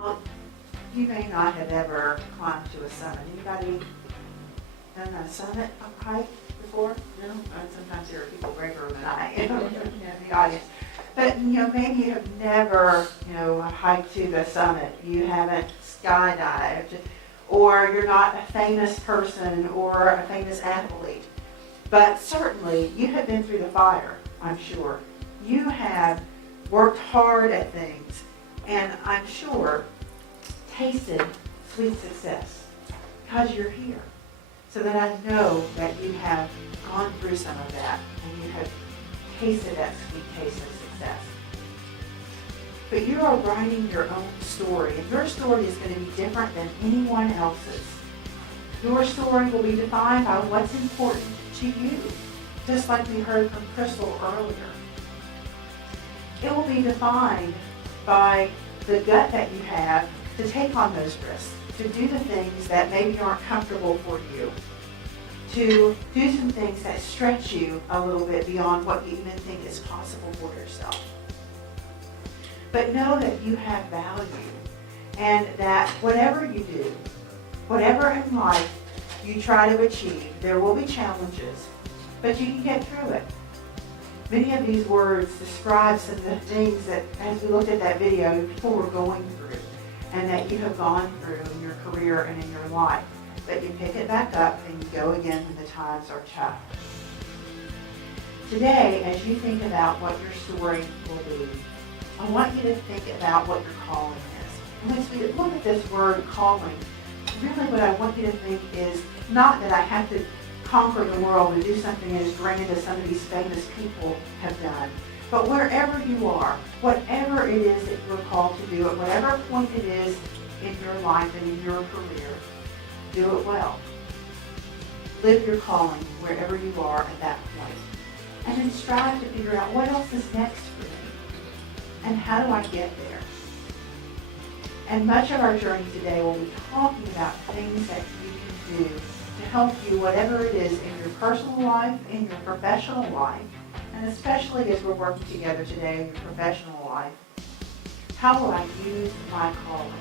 Well, you may not have ever climbed to a summit. Anybody done a summit hike before? No? Sometimes there are people braver than I am in the audience. But, maybe you have never, hiked to the summit. You haven't skydived, or you're not a famous person or a famous athlete. But certainly, you have been through the fire, I'm sure. You have worked hard at things, and I'm sure tasted sweet success because you're here. So that I know that you have gone through some of that and you have tasted that sweet taste of success. But you are writing your own story, and your story is going to be different than anyone else's. Your story will be defined by what's important to you, just like we heard from Crystal earlier. It will be defined by the gut that you have to take on those risks, to do the things that maybe aren't comfortable for you, to do some things that stretch you a little bit beyond what you even think is possible for yourself. But know that you have value, and that whatever you do, whatever in life you try to achieve, there will be challenges, but you can get through it. Many of these words describe some of the things that, as we looked at that video, people were going through and that you have gone through in your career and in your life. But you pick it back up and you go again when the times are tough. Today, as you think about what your story will be, I want you to think about what your calling is. And as we look at this word calling, really what I want you to think is not that I have to conquer the world and do something as grand as some of these famous people have done. But wherever you are, whatever it is that you're called to do, at whatever point it is in your life and in your career, do it well. Live your calling wherever you are at that point. And then strive to figure out what else is next for me. And how do I get there? And much of our journey today will be talking about things that you can do to help you, whatever it is in your personal life, in your professional life, and especially as we're working together today in your professional life. How will I use my calling?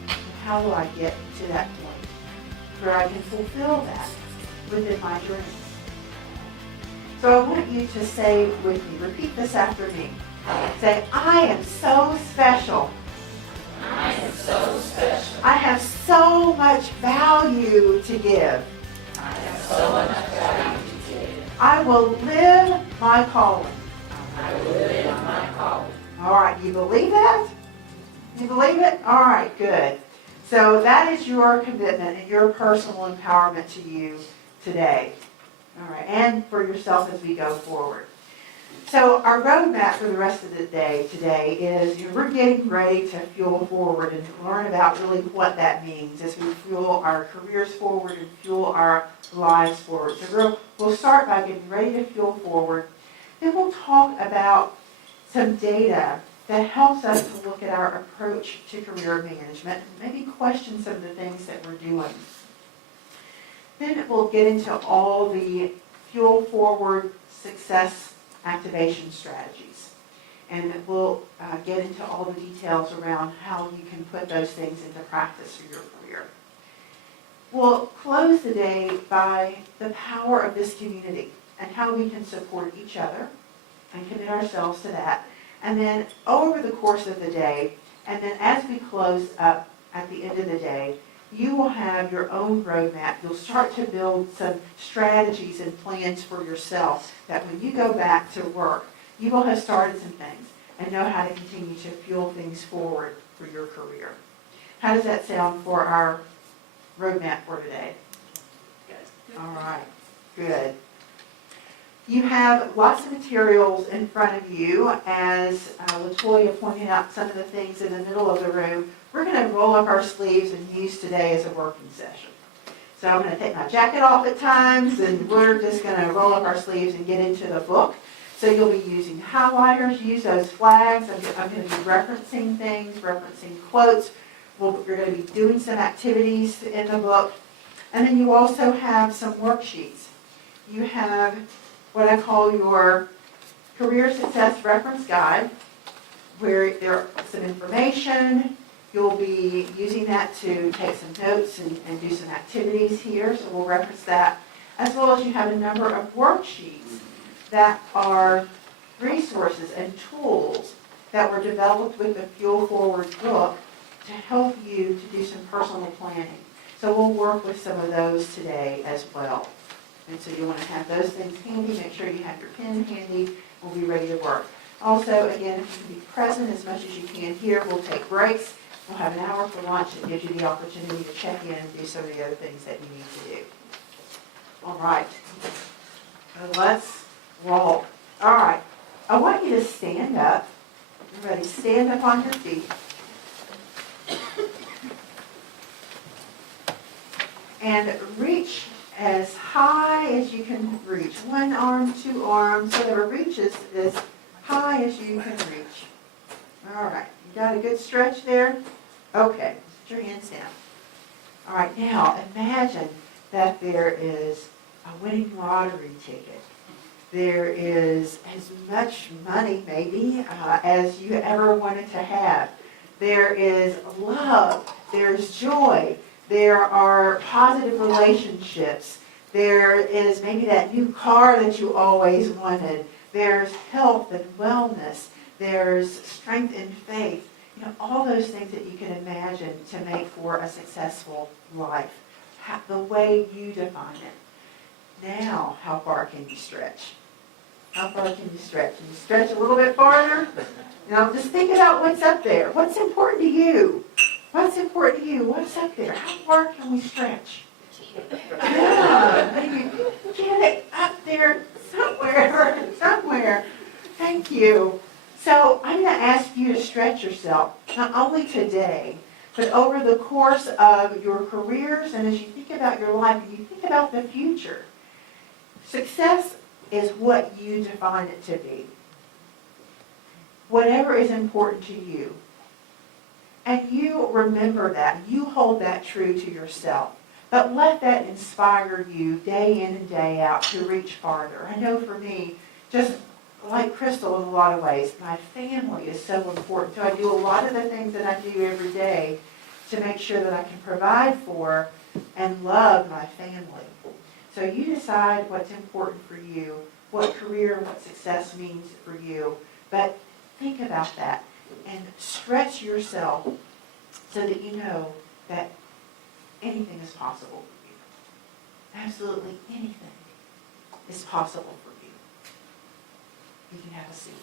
And how will I get to that point where I can fulfill that within my dreams? So I want you to say with me, repeat this after me. Say, I am so special. I am so special. I have so much value to give. I have so much value to give. I will live my calling. I will live my calling. All right, you believe that? You believe it? All right, good. So that is your commitment and your personal empowerment to you today. All right, and for yourself as we go forward. So our roadmap for the rest of the day today is we're getting ready to fuel forward and to learn about really what that means as we fuel our careers forward and fuel our lives forward. So we'll start by getting ready to fuel forward. Then we'll talk about some data that helps us to look at our approach to career management and maybe question some of the things that we're doing. Then we'll get into all the fuel forward success activation strategies. And we'll get into all the details around how you can put those things into practice for your career. We'll close the day by the power of this community and how we can support each other and commit ourselves to that. And then over the course of the day, and then as we close up at the end of the day, you will have your own roadmap. You'll start to build some strategies and plans for yourself that when you go back to work, you will have started some things and know how to continue to fuel things forward for your career. How does that sound for our roadmap for today? Good. All right. Good. You have lots of materials in front of you. As LaToya pointed out some of the things in the middle of the room, we're going to roll up our sleeves and use today as a working session. So I'm going to take my jacket off at times, and we're just going to roll up our sleeves and get into the book. So you'll be using highlighters, use those flags. I'm going to be referencing things, referencing quotes. You're going to be doing some activities in the book. And then you also have some worksheets. You have what I call your Career Success Reference Guide, where there's some information, You'll be using that to take some notes and do some activities here, so we'll reference that. As well as you have a number of worksheets that are resources and tools that were developed with the FuelForward book to help you to do some personal planning. So we'll work with some of those today as well. And so you want to have those things handy, make sure you have your pen handy, we'll be ready to work. Also, again, if you can be present as much as you can here, we'll take breaks. We'll have an hour for lunch that gives you the opportunity to check in and do some of the other things that you need to do. All right, so let's roll. All right, I want you to stand up. Everybody stand up on your feet. And reach as high as you can reach. One arm, two arms, whatever reaches as high as you can reach. All right, you got a good stretch there? Okay, put your hands down. All right, now imagine that there is a winning lottery ticket. There is as much money, maybe, as you ever wanted to have. There is love. There's joy. There are positive relationships. There is maybe that new car that you always wanted. There's health and wellness. There's strength and faith. You know, all those things that you can imagine to make for a successful life. The way you define it. Now, how far can you stretch? How far can you stretch? Can you stretch a little bit farther? Now, just think about what's up there. What's important to you? What's important to you? What's up there? How far can we stretch? Yeah, maybe get it up there somewhere. Thank you. So I'm going to ask you to stretch yourself, not only today, but over the course of your careers and as you think about your life and you think about the future. Success is what you define it to be. Whatever is important to you. And you remember that. You hold that true to yourself. But let that inspire you day in and day out to reach farther. I know for me, just like Crystal in a lot of ways, my family is so important. So I do a lot of the things that I do every day to make sure that I can provide for and love my family. So you decide what's important for you, what career, what success means for you. But think about that and stretch yourself so that you know that anything is possible for you. Absolutely anything is possible for you. You can have a seat.